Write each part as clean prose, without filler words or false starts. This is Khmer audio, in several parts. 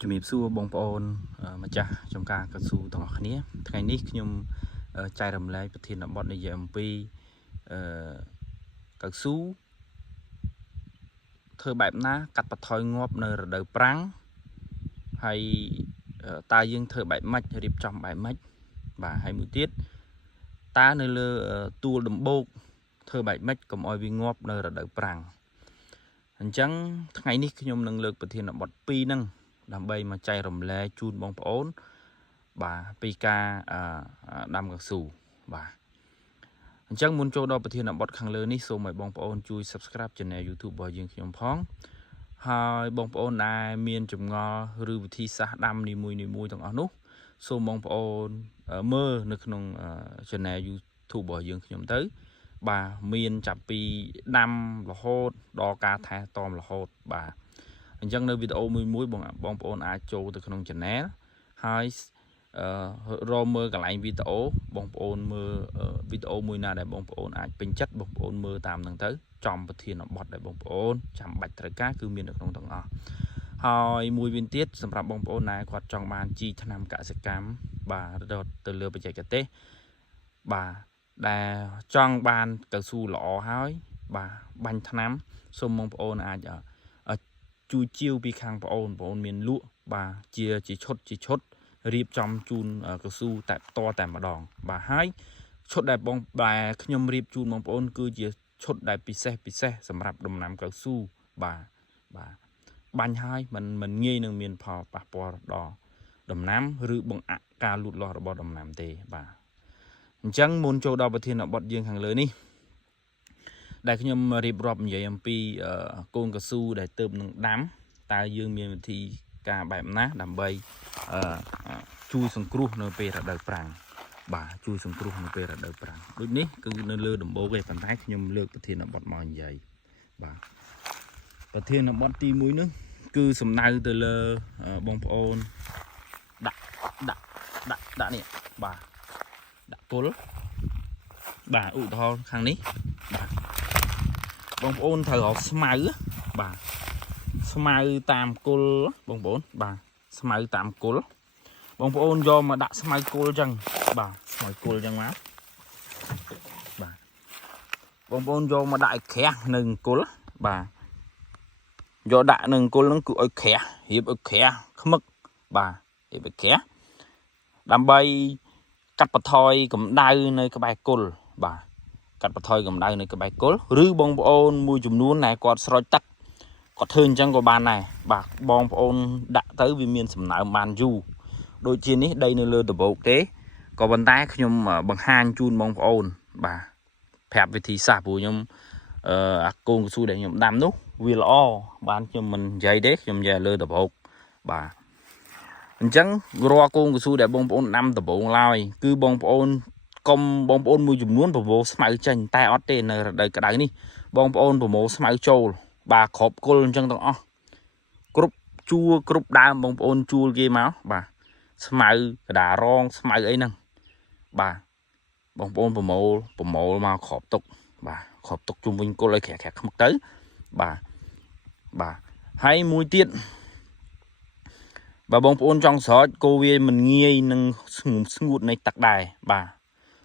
ជំរាបសួរបងប្អូនម្ចាស់ចំការកស៊ូទាំងអស់គ្នាថ្ងៃនេះខ្ញុំចែករំលែកប្រធានបទនិយាយអំពីកស៊ូធ្វើបែបណាកាត់បន្ថយងាប់នៅរដូវប្រាំងហើយតើយើងធ្វើបែបម៉េចរៀបចំបែបម៉េចបាទហើយមួយទៀតតើនៅលើទួលដំបូកធ្វើបែបម៉េចកុំឲ្យវាងាប់នៅរដូវប្រាំងអញ្ចឹងថ្ងៃនេះខ្ញុំនឹងលើកប្រធានបទ2ហ្នឹងដើម្បីមកចែករំលែកជូនបងប្អូនបាទពីការដាំកៅស៊ូបាទអញ្ចឹងមុនចូលដល់ប្រធានបទខាងលើនេះសូមឲ្យបងប្អូនជួយ Subscribe Channel YouTube របស់យើងខ្ញុំផងហើយបងប្អូនដែលមានចម្ងល់ឬវិធីសាស្ត្រដាំនីមួយៗទាំងអស់នោះសូមបងប្អូនមើលនៅក្នុង Channel YouTube របស់យើងខ្ញុំទៅបាទមានចាប់ពីដាំរហូតដល់ការថែទាំរហូតបាទអញ្ចឹងនៅវីដេអូមួយបងប្អូនអាចចូលទៅក្នុង channel ហើយរកមើលកន្លែងវីដេអូបងប្អូនមើលវីដេអូមួយណាដែលបងប្អូនអាចពេញចិត្តបងប្អូនមើលតាមហ្នឹងទៅចំប្រធានបទដែលបងប្អូនចាំបាច់ត្រូវការគឺមាននៅក្នុងទាំងអស់ហើយមួយវិញទៀតសម្រាប់បងប្អូនដែលគាត់ចង់បានជីថ្នាំកសិកម្មបាទរត់ទៅលើបច្ចេកទេសបាទដែលចង់បានកៅស៊ូល្អហើយបាទបាញ់ថ្នាំសូមបងប្អូនអាចជួយជាវពីខាងបងប្អូនមានលក់បាទជាឈុតរៀបចំជូនកៅស៊ូតែផ្ទាល់តែម្ដងបាទហើយឈុតដែលខ្ញុំរៀបជូនបងប្អូនគឺជាឈុតដែលពិសេសសម្រាប់ដំណាំកៅស៊ូបាទបាញ់ហើយมันងាយនឹងមានផលប៉ះពាល់ដល់ដំណាំឬបង្អាក់ការលូតលាស់របស់ដំណាំទេបាទអញ្ចឹងមុនចូលដល់ប្រធានបទយើងខាងលើនេះដែលខ្ញុំរៀបរាប់និយាយអំពីកូនកៅស៊ូដែលទើបនឹងដាំតើយើងមានវិធីការបែបណាដើម្បីជួយសង្គ្រោះនៅពេលរដូវប្រាំងបាទជួយសង្គ្រោះនៅពេលរដូវប្រាំងដូចនេះគឺនៅលើដំបូកឯប៉ុន្តែខ្ញុំលើកប្រធានបទមកនិយាយបាទប្រធានបទទី1នោះគឺសំដៅទៅលើបងប្អូនដាក់នេះបាទដាក់គល់បាទឧទាហរណ៍ខាងនេះបាទបងប្អូនត្រូវរកស្មៅបាទស្មៅតាមគល់បងប្អូនបាទស្មៅតាមគល់បងប្អូនយកមកដាក់ស្មៅគល់អញ្ចឹងបាទស្មៅគល់អញ្ចឹងមកបាទបងប្អូនយកមកដាក់ឲ្យក្រាស់នៅគល់បាទយកដាក់នៅគល់ហ្នឹងគឺឲ្យក្រាស់រៀបឲ្យក្រាស់ខ្មឹកបាទរៀបឲ្យក្រាស់ដើម្បីកាត់បន្ថយកម្ដៅនៅក្បែរគល់បាទកាត់បន្ថយកម្ដៅនៅក្បែរគល់ឬបងប្អូនមួយចំនួនដែលគាត់ស្រោចទឹកគាត់ធ្វើអញ្ចឹងក៏បានដែរបាទបងប្អូនដាក់ទៅវាមានសំណើមបានយូរដូចជានេះដីនៅលើដំបូកទេក៏ប៉ុន្តែខ្ញុំបង្ហាញជូនបងប្អូនបាទប្រាប់វិធីសាស្ត្រព្រោះខ្ញុំអាកូនកៅស៊ូដែលខ្ញុំដាំនោះវាល្អបានខ្ញុំមិននិយាយទេខ្ញុំនិយាយលើដំបូកបាទអញ្ចឹងរាល់កូនកៅស៊ូដែលបងប្អូនដាំដំបូងឡើយគឺបងប្អូនកុំបងប្អូនមួយចំនួនប្រមូលស្មៅចេញតែអត់ទេនៅរដូវក្តៅនេះបងប្អូនប្រមូលស្មៅចូលបាទគ្រាប់គល់អញ្ចឹងទាំងអស់គ្រប់ជួរគ្រប់ដើមបងប្អូនជួលគេមកបាទស្មៅកដារងស្មៅអីហ្នឹងបាទបងប្អូនប្រមូលមកគ្រាប់ទុកបាទគ្រាប់ទុកជុំវិញគល់ឲ្យក្រាក់ខ្មឹកទៅបាទហើយមួយទៀតបើបងប្អូនចង់ស្រោចគោវាមិនងាយនឹងស្ងួតនៃទឹកដែរបាទ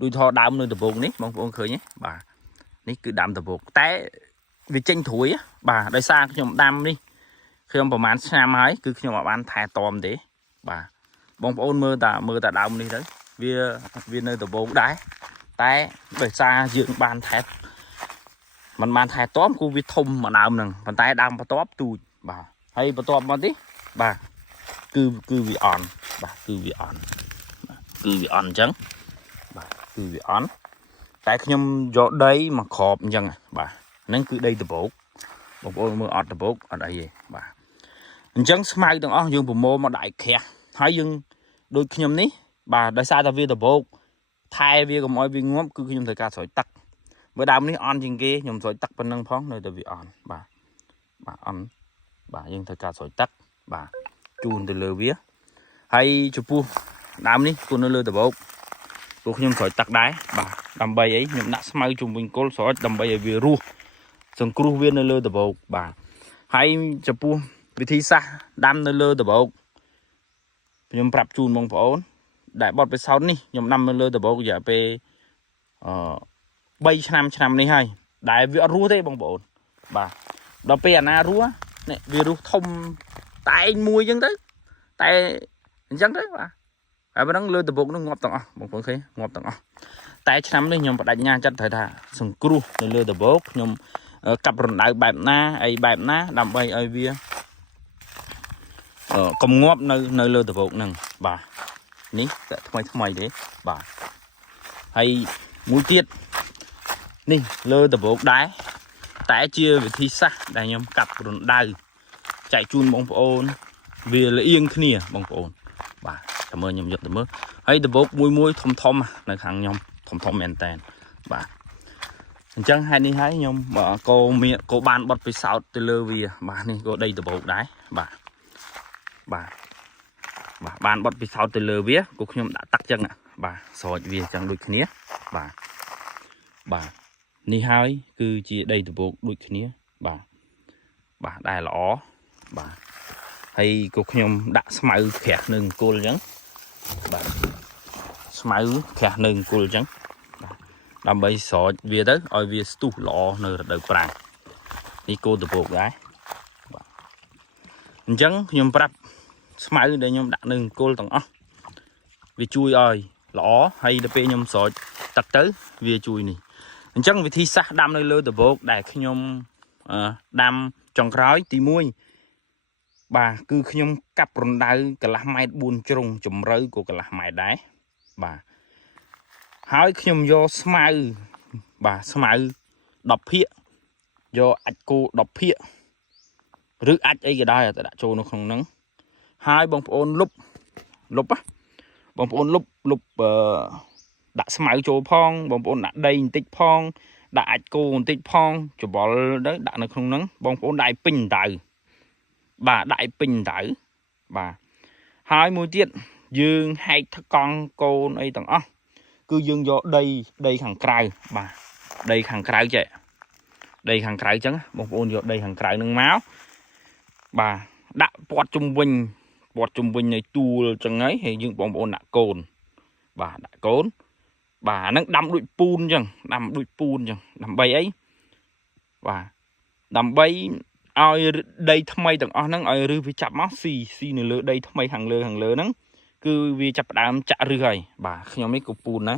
ដូចថដើមនៅដំបូកនេះបងប្អូនឃើញទេបាទនេះគឺដើមដំបូកតែវាចេញត្រួយបាទដោយសារខ្ញុំដាំនេះខ្ញុំប្រហែលឆ្នាំហើយគឺខ្ញុំអត់បានថែទាំទេបាទបងប្អូនមើលតាដើមនេះទៅវានៅដំបូកដែរតែដោយសារយើងបានมันបានថែទាំគូវាធំមួយដើមហ្នឹងប៉ុន្តែដើមបន្ទាប់ទូចបាទហើយបន្ទាប់មកនេះបាទគឺវាអន់បាទគឺវាអន់អញ្ចឹងបាទគឺវាអន់តែខ្ញុំយកដីមកគ្របអញ្ចឹងបាទហ្នឹងគឺដីដំបូកបងប្អូនមើលអត់ដំបូកអត់អីទេបាទអញ្ចឹងស្មៅទាំងអស់យើងប្រមូលមកដាក់ឲ្យក្រាស់ហើយយើងដូចខ្ញុំនេះបាទដោយសារតែវាដំបូកថែវាកុំឲ្យវាងាប់គឺខ្ញុំត្រូវការស្រោចទឹកមើលដើមនេះអន់ជាងគេខ្ញុំស្រោចទឹកប៉ុណ្ណឹងផងនៅតែវាអន់បាទអន់បាទយើងត្រូវការស្រោចទឹកបាទជូនទៅលើវាហើយចំពោះដើមនេះគូនៅលើដំបូកព្រោះខ្ញុំស្រោចទឹកដែរបាទដើម្បីអីខ្ញុំដាក់ស្មៅជុំវិញគល់ស្រោចដើម្បីឲ្យវារស់សង្គ្រោះវានៅលើដំបូកបាទហើយចំពោះវិធីសាស្ត្រដាំនៅលើដំបូក ខ្ញុំប្រាប់ជូនបងប្អូនដែលបត់ពិសោធន៍នេះខ្ញុំដាំនៅលើដំបូងរយៈពេល3ឆ្នាំនេះហើយដែលវាអត់រស់ទេបងប្អូនបាទដល់ពេលអាណារស់នេះវារស់ធំតែងមួយអញ្ចឹងទៅតែអញ្ចឹងទៅបាទហើយប៉ុណ្ណឹងលើដំបូងនោះងាប់ទាំងអស់បងប្អូនឃើញងាប់ទាំងអស់តែឆ្នាំនេះខ្ញុំបដិញ្ញាចិត្តត្រូវថាសង្គ្រោះនៅលើដំបូងខ្ញុំកាប់រណ្ដៅបែបណាអីបែបណាដើម្បីឲ្យវាកុំងាប់នៅលើដំបូងហ្នឹងបាទនេះតែថ្មីទេបាទហើយមួយទៀតនេះលើដំបូងដែរតែជាវិធីសាស្ត្រដែលខ្ញុំកាប់រណ្ដៅចែកជូនបងប្អូនវាលៀងគ្នាបងប្អូនបាទចាំមើលខ្ញុំយកទៅមើលហើយដំបូងមួយធំនៅខាងខ្ញុំធំមែនតើបាទអញ្ចឹងហេតុនេះហើយខ្ញុំក៏បានបត់ពិសោធន៍ទៅលើវាបាទនេះក៏ដីដំបូងដែរបាទបានបត់ពិសោធន៍ទៅលើវាក៏ខ្ញុំដាក់ទឹកចឹងបាទស្រោចវាចឹងដូចគ្នាបាទនេះហើយគឺជាដីដំបូងដូចគ្នាបាទដែលល្អបាទហើយក៏ខ្ញុំដាក់ស្មៅក្រាស់នៅអង្គុលចឹងបាទស្មៅក្រាស់នៅអង្គុលចឹងបាទដើម្បីស្រោចវាទៅឲ្យវាស្ទុះល្អនៅរដូវប្រាំងនេះគោដំបូងដែរបាទអញ្ចឹងខ្ញុំប្រាប់ស្មៅដែលខ្ញុំដាក់នៅអង្គុលទាំងអស់វាជួយឲ្យល្អហើយដល់ពេលខ្ញុំស្រោចទឹកទៅវាជួយនេះអញ្ចឹងវិធីសាស្ត្រដាំនៅលើដំបូងដែលខ្ញុំដាំចុងក្រោយទី1បាទគឺខ្ញុំកាប់រណ្ដៅកន្លះម៉ែត្រ4ជ្រុងជម្រៅក៏កន្លះម៉ែត្រដែរបាទហើយខ្ញុំយកស្មៅបាទស្មៅ10ភាគយកអាចគោ10ភាគឬអាចអីក៏ដោយតែដាក់ចូលនៅក្នុងហ្នឹងហើយបងប្អូនលុបបងប្អូនលុបដាក់ស្មៅចូលផងបងប្អូនដាក់ដីបន្តិចផងដាក់អាចគោបន្តិចផងច្បល់ទៅដាក់នៅក្នុងហ្នឹងបងប្អូនដាក់ពេញតៅបាទដាក់ពេញតៅបាទហើយមួយទៀតយើងហែកថកង់កូនអីទាំងអស់គឺយើងយកដីខាងក្រៅបាទដីខាងក្រៅចេះដីខាងក្រៅចឹងបងប្អូនយកដីខាងក្រៅហ្នឹងមកបាទដាក់ព័ទ្ធជុំវិញនៃទួលចឹងហើយយើងបងប្អូនដាក់កូនបាទដាក់កូនបាទអាហ្នឹងដាំដូចពូនចឹងដើម្បីអីបាទដើម្បីឲ្យដីថ្មីទាំងអស់ហ្នឹងឲ្យឫសវាចាប់មកស៊ីនៅលើដីថ្មីខាងលើហ្នឹងគឺវាចាប់ផ្ដើមចាក់ឫសហើយបាទខ្ញុំនេះក៏ពូនណា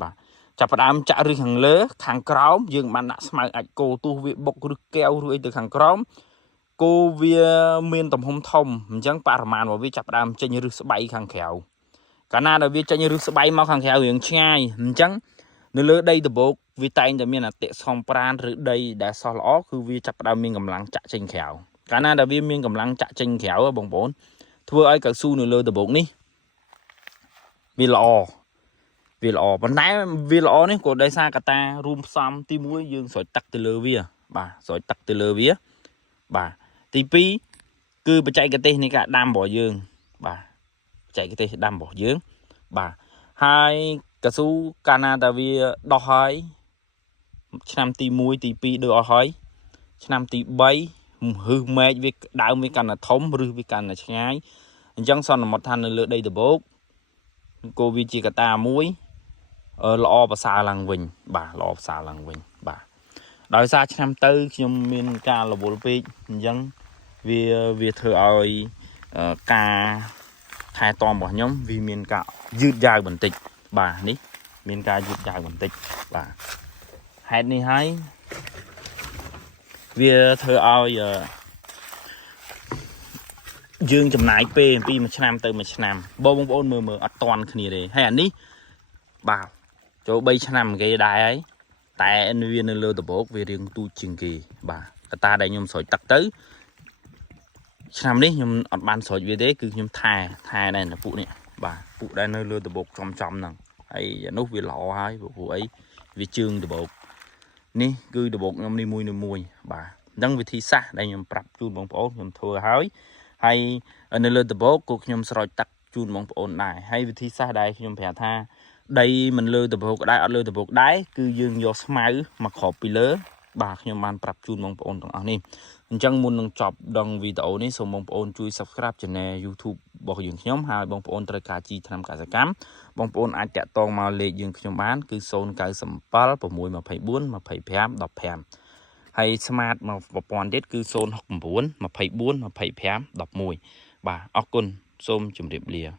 បាទចាប់ផ្ដើមចាក់ឫសខាងលើខាងក្រោមយើងបានដាក់ស្មៅអាចគោទោះវាបុកឬកែវឬអីទៅខាងក្រោមគោវាមានទំហំធំអញ្ចឹងបរិមាណរបស់វាចាប់ផ្ដើមចេញឫសស្បៃខាងក្រៅកាលណាដែលវាចេញឫសស្បៃមកខាងក្រៅរៀងឆ្ងាយអញ្ចឹងនៅលើដីដំបូកវាតែងតែមានអតិសំប្រានឬដីដែលសោះល្អគឺវាចាប់ផ្ដើមមានកម្លាំងចាក់ចេញក្រៅកាលណាដែលវាមានកម្លាំងចាក់ចេញក្រៅបងប្អូនធ្វើឲ្យកៅស៊ូនៅលើដំបូកនេះវាល្អប៉ុន្តែវាល្អនេះក៏ដោយសារកត្តារួមផ្សំទី1យើងស្រោចទឹកទៅលើវាបាទស្រោចទឹកទៅលើវាបាទទី2គឺបច្ចេកទេសនៃការដាំរបស់យើងបាទបច្ចេកទេសដាំរបស់យើងបាទហើយកៅស៊ូកាលណាតែវាដោះហើយឆ្នាំទី1ទី2ដូចអស់ហើយឆ្នាំទី3ហឹសមែកវាដើមវាកាន់តែធំឬវាកាន់តែឆ្ងាយអញ្ចឹងសន្មតថានៅលើដីដំបូកក៏វាជាកត្តាមួយល្អប្រសើរឡើងវិញបាទល្អប្រសើរឡើងវិញបាទដោយសារឆ្នាំទៅខ្ញុំមានការរវល់ពេកអញ្ចឹងវាធ្វើឲ្យការថែទាំរបស់ខ្ញុំវាមានការយឺតយ៉ាវបន្តិចបាទនេះមានការយឺតយ៉ាវបន្តិចបាទហេតុនេះហើយវាធ្វើឲ្យយើងចំណាយពេលពីមួយឆ្នាំទៅមួយឆ្នាំបងប្អូនមើលអត់តាន់គ្នាទេហើយអានេះបាទចូល3ឆ្នាំគេដែរហើយតែវានៅលើដំបូកវារៀងទូចជាងគេបាទកត្តាដែលខ្ញុំស្រោចទឹកទៅឆ្នាំនេះខ្ញុំអត់បានស្រោចវាទេគឺខ្ញុំថែដែរនៅពួកនេះបាទពួកដែលនៅលើដំបូកចំហ្នឹងហើយអានោះវាល្អហើយព្រោះអីវាជើងដំបូកនេះគឺដំបូកខ្ញុំនីមួយបាទអញ្ចឹងវិធីសាស្ត្រដែលខ្ញុំប្រាប់ជូនបងប្អូនខ្ញុំធ្វើហើយនៅលើដំបូកក៏ខ្ញុំស្រោចទឹកជូនបងប្អូនដែរហើយវិធីសាស្ត្រដែលខ្ញុំប្រាប់ថាដីមិនលើដំបូកដែរអត់លើដំបូកដែរគឺយើងយកស្មៅមកគ្របពីលើបាទខ្ញុំបានប្រាប់ជូនបងប្អូនទាំងអស់នេះអ chẳng muốn nâng chọc đăng video này xong bóng ôn chui subscribe channel YouTube bỏ dưỡng nhóm hai bóng ôn trời cả chi tham cả cam bóng ôn ai chạy tông mà lệ dưỡng nhóm bán cứ xôn cái sầm pal và mùi mà phải buôn mà phải phèm đọc phèm hay smart mà vào bọn đết cứ xôn học buôn mà phải phèm đọc mùi bà ốc côn xôm chùm điệp lìa